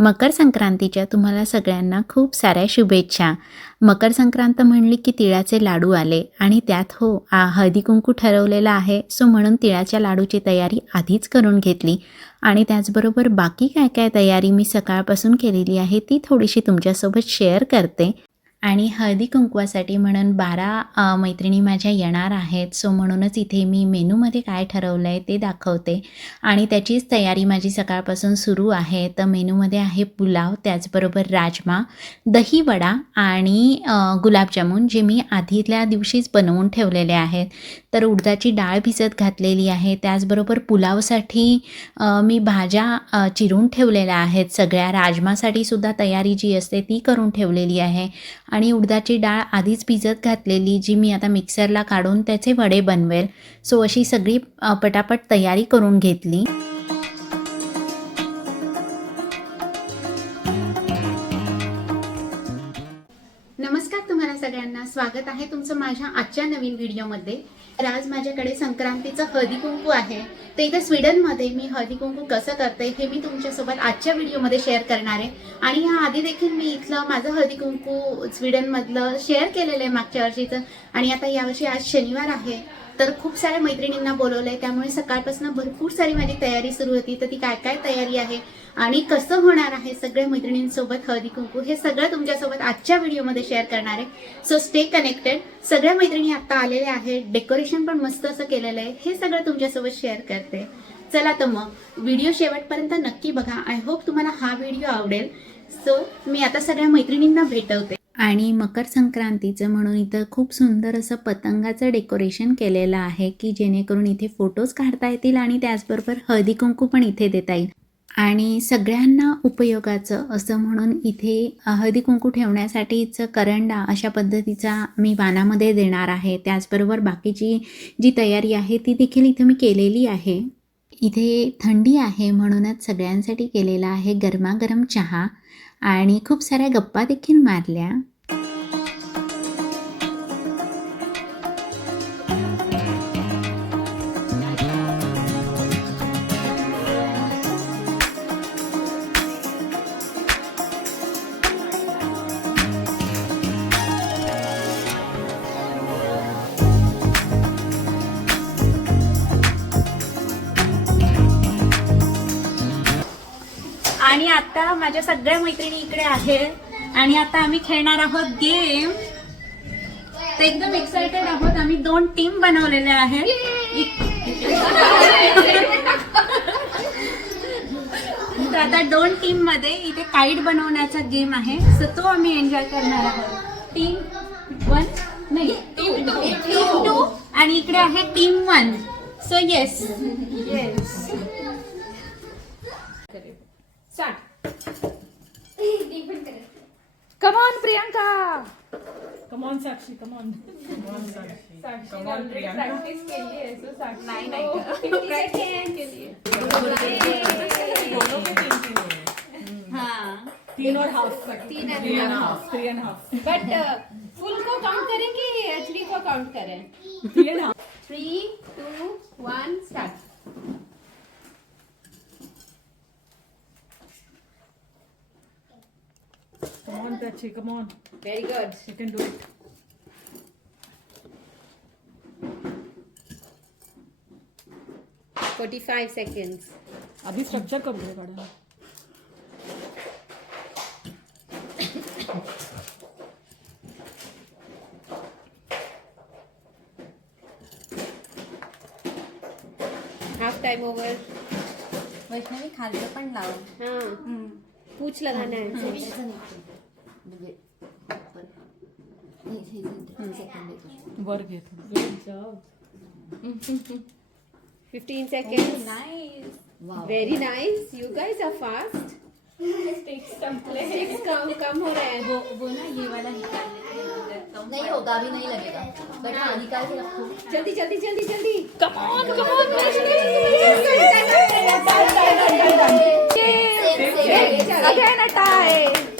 मकर संक्रांतीच्या तुम्हाला सगळ्यांना खूप साऱ्या शुभेच्छा. मकर संक्रांत म्हणली की तिळाचे लाडू आले आणि त्यात हो आ हळदी कुंकू आहे सो म्हणून तिळाच्या लाडूची तयारी आधीच करून घेतली. आणि त्याचबरोबर बाकी काय काय तयारी मी सकाळपासून केलेली आहे ती थोडीशी तुमच्यासोबत शेअर करते. आणि हळदी कुंकवासाठी म्हणून बारा मैत्रिणी माझ्या येणार आहेत. सो म्हणूनच इथे मी मेनूमध्ये काय ठरवलं आहे ते दाखवते. आणि त्याचीच तयारी माझी सकाळपासून सुरू आहे. तर मेनूमध्ये आहे पुलाव त्याचबरोबर राजमा दही वडा आणि गुलाबजामून गुलाबजामुन जे मी आधील्या दिवशीच बनवून ठेवलेले आहेत. तर उडदाची डाळ भिजत घातलेली आहे. त्याचबरोबर पुलावसाठी मी भाज्या चिरून ठेवलेल्या आहेत. सगळ्या राजमासाठी सुद्धा तयारी जी असते ती करून ठेवलेली आहे. आणि उडदाची डाळ आधीच भिजत घातलेली जी मी आता मिक्सरला काढून त्याचे वडे बनवेल. सो अशी सगळी पटापट तयारी करून घेतली. नमस्कार तुम्हाला सगळ्यांना. स्वागत आहे तुमचं माझ्या आजच्या नवीन व्हिडिओमध्ये. तर आज माझ्याकडे संक्रांतीचं हळदी कुंकू आहे. ते इथं स्वीडनमध्ये मी हळदी कुंकू कसं करते हे मी तुमच्यासोबत आजच्या व्हिडिओमध्ये शेअर करणार आहे. आणि ह्या आधी देखील मी इथलं माझं हळदी कुंकू स्वीडनमधलं शेअर केलेलं आहे मागच्या वर्षीचं. आणि आता यावर्षी आज शनिवार आहे. तर खूप साऱ्या मैत्रिणींना बोलवलं आहे त्यामुळे सकाळपासून भरपूर सारी माझी तयारी सुरू होती. तर ती काय काय तयारी आहे? आणि कसं होणार आहे सगळ्या मैत्रिणींसोबत हळदी कुंकू हे सगळं तुमच्यासोबत आजच्या व्हिडिओमध्ये शेअर करणार आहे. सो स्टे कनेक्टेड सगळ्या मैत्रिणी आता आलेल्या आहेत. डेकोरेशन पण मस्त असं केलेलं आहे. हे सगळं तुमच्यासोबत शेअर करते. चला तर मग व्हिडिओ शेवटपर्यंत नक्की बघा. आय होप तुम्हाला हा व्हिडिओ आवडेल. सो मी आता सगळ्या मैत्रिणींना भेटवते. आणि मकर संक्रांतीचं म्हणून इथं खूप सुंदर असं पतंगाचं डेकोरेशन केलेलं आहे की जेणेकरून इथे फोटोज काढता येतील आणि त्याचबरोबर हळदी कुंकू पण इथे देता येईल. आणि सगळ्यांना उपयोगाचं असं म्हणून इथे हळदी कुंकू ठेवण्यासाठीचं करंडा अशा पद्धतीचा मी वानामध्ये देणार आहे. त्याचबरोबर बाकीची जी तयारी आहे ती देखील इथे मी केलेली आहे. इथे थंडी आहे म्हणूनच सगळ्यांसाठी केलेला आहे गरमागरम चहा आणि खूप साऱ्या गप्पा देखील मारल्या. आता माझ्या सगळ्या मैत्रिणी इकडे आहेत आणि आता आम्ही खेळणार आहोत गेम तर एकदम एक्सायटेड आहोत. आम्ही दोन टीम बनवलेल्या आहेत. तर आता दोन टीममध्ये इथे काईट बनवण्याचा गेम आहे. सो तो आम्ही एन्जॉय करणार आहोत. टीम वन नाही टीम टू आणि इकडे आहे team one so yes yes Come on, Priyanka. Come on, Sakshi. Come on. Come on, Sakshi. Sakshi Come on, Priyanka. Practice के लिए so Sakshi. Nine nine. Practice के लिए. दोनों के तीन तीन हैं. हाँ. तीन और हाफ़. तीन and half. Three and half. But full को count करें कि three को count करें? Three and half. Three, two, one, start. Come on, Tachi, come on. Very good You can do it. Five seconds अभी structure करू दे काढा half time over Vaishnavi खालचं पण लाव. हाँ. पूछ लगाना है. सेकंड येतो वर घे fifteen seconds wow very nice you guys are fast कम कम हो रहे हैं वो वो ना ये वाला निकालने नहीं होगा अभी नहीं लगेगा बट हाँ निकाल के रखो जल्दी जल्दी जल्दी जल्दी. Again a tie. No,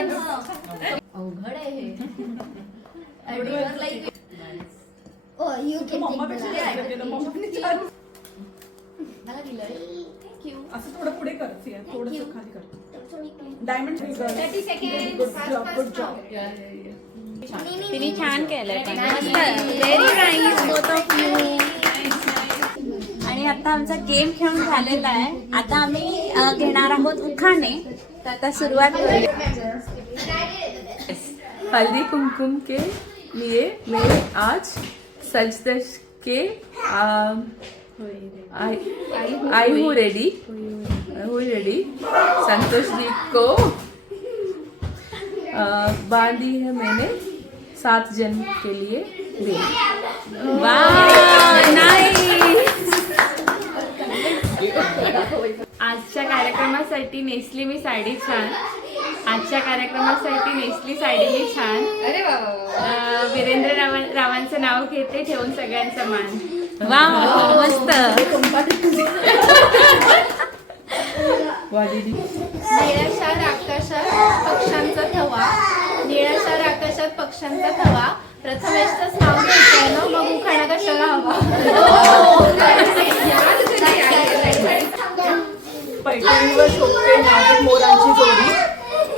अवघड आहे हे. असं थोडं पुढे कर सिया, थोडंसं खाली कर. डायमंड सेकंड गुड जॉब तिने छान केलंय. Very nice both of you आणि आता आमचा गेम खेळून झालेला आहे. आता आम्ही घेणार आहोत उखाणे. तर आता सुरुवात करूया. हल्दी कुमकुम के लिए मैं आज सज के आई हूँ रेडी हूँ रेडी संतोष जी को बांधी है मैंने सात जन्म के लिए दे आजच्या कार्यक्रमासाठी नेसली मी साडी छान. आजच्या कार्यक्रमासाठी नेसली साडी मी छान. अरे वीरेंद्र रावण रावांचं नाव घेते ठेवून सगळ्यांचा मान. वाव मस्त. निळ्याशार आकाशात पक्ष्यांचा थवा. निळ्याशार आकाशात पक्ष्यांचा थवा. प्रथमेशच नाव घ्यायचं मग उखाणा कशाला हवा पैठणीवर शोभते नाजूक मोरांची जोडी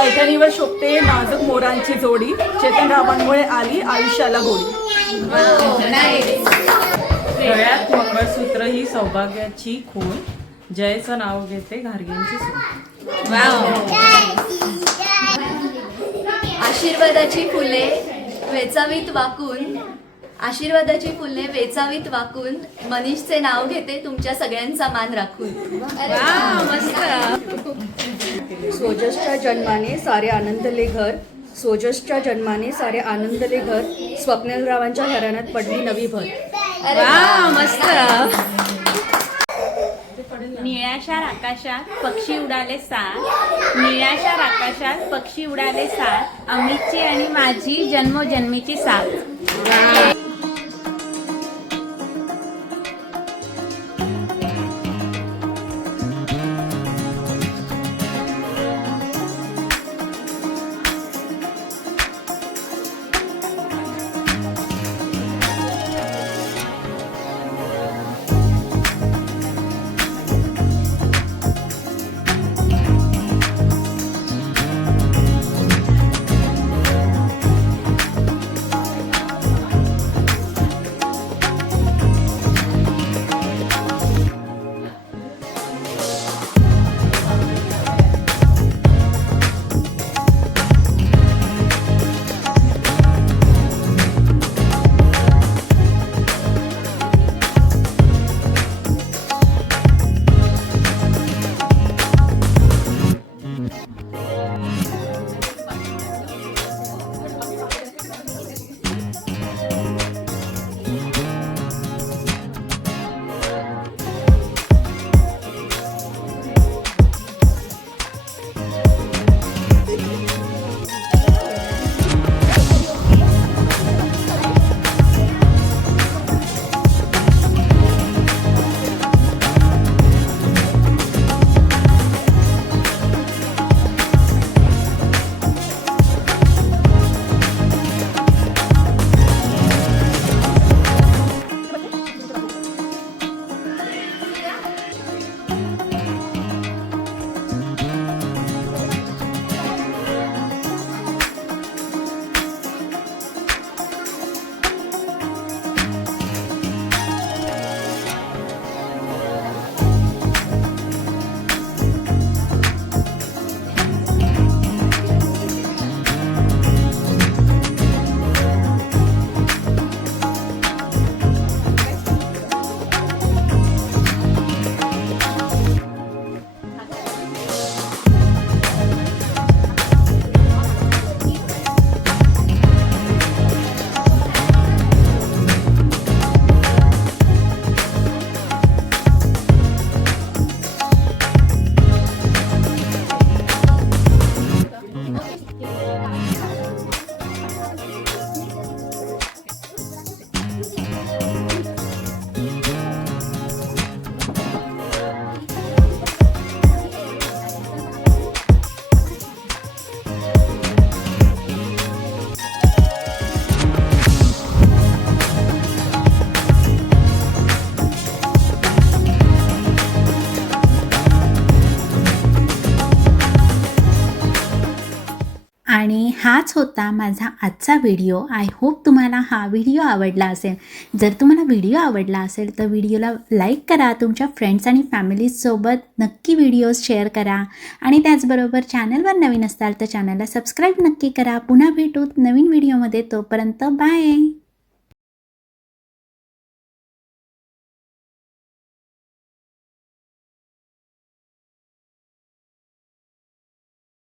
पैठणीवर शोभते नाजूक मोरांची जोडी. चेतनरावांमुळे आली आयुष्याला गोडी. गळ्यात मंगळसूत्र ही सौभाग्याची खूण. जयचं नाव घेते घारगेंची सून. आशीर्वादाची फुले वेचावीत वाकून. आशीर्वादाची फुले वेचावीत वाकून. मनीषचे नाव घेते तुमच्या सगळ्यांचा मान राखून. सोजसच्या जन्माने सारे आनंदले घर सोजसच्या जन्माने सारे आनंदले घर स्वप्नीलरावांच्या घराण्यात पडली नवी भर. मस्त. निळ्याशार आकाशात पक्षी उडाले सात. निळ्याशार आकाशात पक्षी उडाले सात. अमितची आणि माझी जन्मोजन्मीची साथ हाच होता माझा आजचा व्हिडिओ आय होप तुम्हाला हा व्हिडिओ आवडला असेल. जर तुम्हाला व्हिडिओ आवडला असेल तर व्हिडिओला लाईक करा. तुमच्या फ्रेंड्स आणि फॅमिलीजसोबत नक्की व्हिडिओज शेअर करा. आणि त्याचबरोबर चॅनलवर नवीन असाल तर चॅनलला सबस्क्राईब नक्की करा. पुन्हा भेटूत नवीन व्हिडिओमध्ये तोपर्यंत बाय